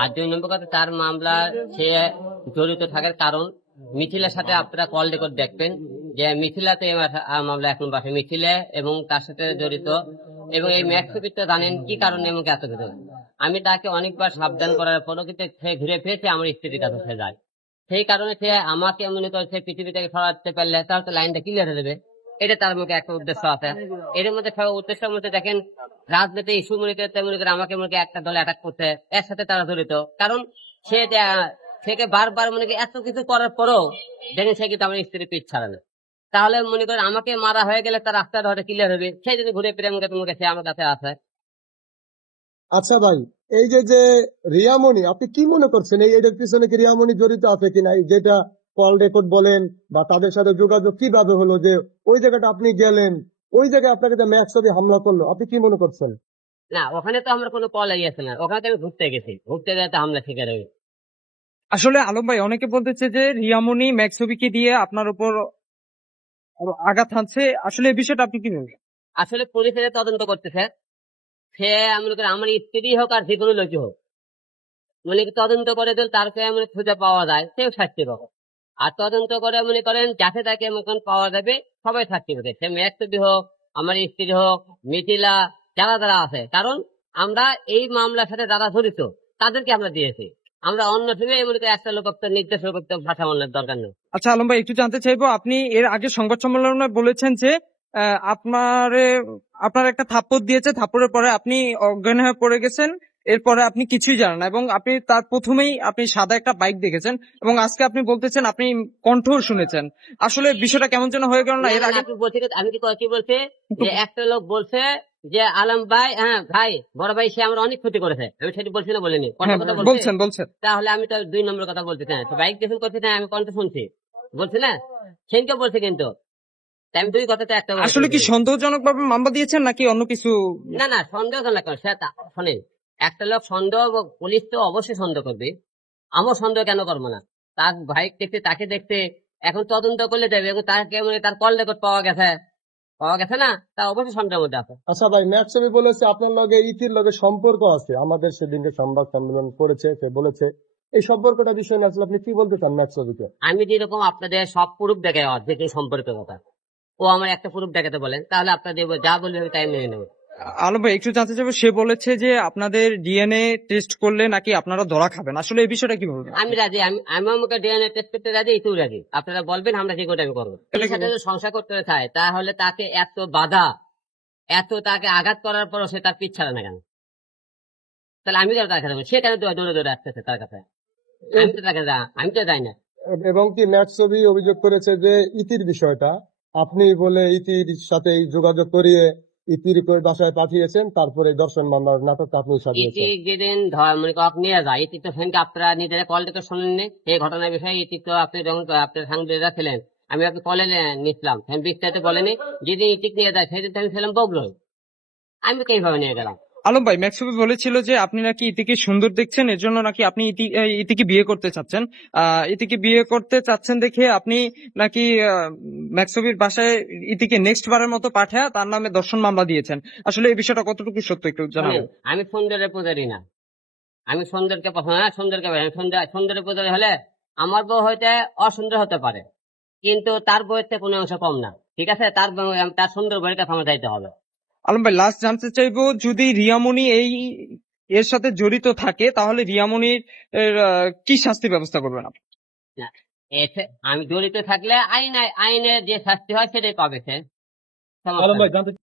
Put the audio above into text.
আর 2 নম্বর কথা, তার মামলা সে জড়িত থাকার কারণ মিথিলার সাথে আপনারা কল রেকর্ড দেখবেন যে মিথিলাতে মামলা এখন বাসে মিথিলে এবং তার সাথে জড়িত, এবং এই ম্যাক্সবিট জানেন কি কারণে আমাকে এত কিছু। আমি তাকে অনেকবার সাবধান করার পরও কিন্তু সে ঘুরে ফিরেছে আমার স্ত্রীর কাছে সে যায়। সেই কারণে সে আমাকে মনে করছে পৃথিবী থেকে সরাতে পারলে তার তো লাইনটা ক্লিয়ার হয়ে যাবে, এটা তার মুখে একটা উদ্দেশ্য আছে। এর মধ্যে উদ্দেশ্যের মধ্যে দেখেন রাজনীতি ইস্যু মনে করে আমাকে মনে একটা দলে অ্যাটাক করতে, এর সাথে তারা জড়িত। কারণ সে থেকে বারবার মনে করি এত কিছু করার পরও দেখেন সে কিন্তু আমার স্ত্রী পিছ ছাড়ে না। তাহলে মনে করেন আমাকে মারা হয়ে গেলে তার রাস্তাটা হয়তো ক্লিয়ার হবে, সেই যদি ঘুরে ফিরে মুখে সে আমার কাছে আছে। আচ্ছা ভাই, এই যে রিয়ামণি, আপনি কি মনে করছেন এটার পিছনে কি রিয়ামণি জড়িত আছে কিনা? যেটা কল রেকর্ড বলেন বা তাদের সাথে যোগাযোগ কিভাবে হলো, যে ওই জায়গাটা আপনি গেলেন, ওই জায়গায় আপনাকে যে ম্যাক্সবি হামলা করলো, আপনি কি মনে করছেন? না, ওখানে তো আমার কোনো কল গেছে না, ওখানে তো আমি ঘুরতে গেছি, ঘুরতে গেলে তো হামলা শিকার হয়ে। আসলে আলম ভাই, অনেকে বলতেছে যে রিয়ামণি ম্যাক্সবিকে দিয়ে আপনার উপর আঘাত হানছে, আসলে এই বিষয়টা আপনি কি বলবেন? আসলে পুলিশের তদন্ত করতেছে, সে আমি মনে করি আমার স্ত্রী হোক আর যে কোনো লোকই হোক, মনে তদন্ত করে দিল তারকে মানে খুঁজে পাওয়া যায় সেও শাস্তি পাবে। আর তদন্ত করে মনে করেন যাতে তাকে মতন পাওয়া যাবে সবাই শাস্তি পাবে, সে ম্যাক্সবি হোক, আমার স্ত্রী হোক, মিথিলা, যারা যারা আছে। কারণ আমরা এই মামলার সাথে যারা জড়িত তাদেরকে আমরা দিয়েছি, আমরা অন্য টিমে মনে করি একটা লোক নির্দেশ করতে ভাষা মানার দরকার নেই। আচ্ছা আলম ভাই, একটু জানতে চাইবো, আপনি এর আগে সংবাদ সম্মেলনে বলেছেন যে আপনার একটা থাপ্পড় দিয়েছে, থাপ্পড়ের পরে আপনি অজ্ঞান হয়ে পড়ে গেছেন, এরপরে আপনি কিছুই জানেন না, এবং আপনি তার প্রথমেই আপনি সাদা একটা বাইক দেখেছেন, এবং আজকে আপনি বলতেছেন আপনি কণ্ঠ শুনেছেন। আসলে বিষয়টা কেমন যেন হয়ে গেল না? এর আগে আমি কি বলছি যে একটা লোক বলছে যে আলম ভাই, হ্যাঁ ভাই, বড় ভাই সে আমরা অনেক ক্ষতি করেছে, আমি সেটি বলছি না বলিনি, বলছেন। তাহলে আমি তো 2 নম্বর কথা বলতে চাই, বাইক দেখুন করতে চাই, আমি কণ্ঠ শুনছি বলছি না, সেদিনকে বলছে কিন্তু আমি 2 কথাতে একটা আসলে কি সন্দেহজনক ভাবে মামলা দিয়েছেন নাকি অন্য কিছু? না না, সন্দেহজনক সে শোনেন, একটা লোক সন্দেহ, পুলিশ তো অবশ্যই সন্দেহ করবে, আমার সন্দেহ কেন করবো না? তার ভাই দেখতে, তাকে দেখতে এখন তদন্ত করলে যাবে, এবং তাকে তার কল রেকর্ড পাওয়া গেছে না, তা অবশ্যই সন্দেহের মধ্যে আছে। আচ্ছা ভাই, ম্যাক্সবি বলেছে আপনার লগে ইতির লগে সম্পর্ক আছে, আমাদের সেদিনকে সংবাদ সম্মেলন করেছে, সে বলেছে। এই সম্পর্কটা বিষয় নিয়ে আসলে আপনি কি বলতে চান ম্যাক্সবিকে? আমি যেরকম আপনাদের সব প্রুফ দেখাই অর্ধেক সম্পর্কের কথা, ও আমার একটা প্রুফ দেখাতে বলেন, তাহলে আপনাদের যা বলবে আমি তাই মেনে নেবো। আলম ভাই, একটু জানতে চাইবো, সে বলেছে যে আপনাদের ডিএনএ টেস্ট করলে নাকি আপনারা ধরা খাবেন, আসলে এই বিষয়টা কি বলবেন? আমি রাজি, আমি আমাকে ডিএনএ টেস্ট করতে রাজি, এতেও রাজি, আপনারা বলবেন আমরা যে কোটা আমি করবো। এর সাথে যদি সংসার করতে চায় তাহলে তাকে এত বাধা, এত তাকে আঘাত করার পরও সে তার পিছ ছাড়ে না কেন? তাহলে আমি কেন তার কাছে যাবো? সে কেন দৌড়ে আসতেছে তার কাছে? আমি তো যাই না। এবং কি ম্যাক্সবি অভিযোগ করেছে যে ইতির বিষয়টা আপনি বলে ইতির সাথে যোগাযোগ করিয়ে ইতির বাসায় পাঠিয়েছেন, তারপরে দর্শন মামলার নাটকটা আপনি সাজিয়েছেন। যেদিন মনে করেন নিয়ে যায়, ইতি তো সেদিনকে আপনারা নিজেরা কল থেকে শুনেননি এই ঘটনার বিষয়ে। ইতি তো আপনি যখন আপনার সাংবাদিকরা ছিলেন, আমি আপনি কলে নিচ্ছিলাম, আমি বিস্তারিত বলেনি। যেদিন ইতিক নিয়ে যায় সেদিন আমি ছিলাম বগলই, আমি তো এইভাবে নিয়ে গেলাম। আলম ভাই, ম্যাক্সবি বলেছিল যে আপনি নাকি ইতিকে সুন্দর দেখছেন, এর জন্য নাকি আপনি ইতিকে বিয়ে করতে চাচ্ছেন। ইতিকে বিয়ে করতে চাচ্ছেন দেখে আপনি নাকি ম্যাক্সবির বাসায় ইতিকে নেক্সট বারের মতো পাঠায় তার নামে দর্শন মামলা দিয়েছেন। আসলে এই বিষয়টা কতটুকু সত্য একটু জানাবেন? আমি সুন্দরের পূজারি না, আমি সুন্দরকে পছন্দ না, সুন্দরকে সুন্দরের পূজারি হলে আমার বউ হয়তো অসুন্দর হতে পারে, কিন্তু তার বইয়ের থেকে কোনো অংশ কম না, ঠিক আছে? তার সুন্দর বইয়ের কাছে আমার যাইতে হবে। আলম ভাই, লাস্ট জানতে চাইবো, যদি রিয়ামণি এর সাথে জড়িত থাকে তাহলে রিয়ামণির কি শাস্তি ব্যবস্থা করবেন আপনি? না, আমি জড়িত থাকলে আইনের যে শাস্তি হয় সেটাই পাবে সে, সমস্যা নেই।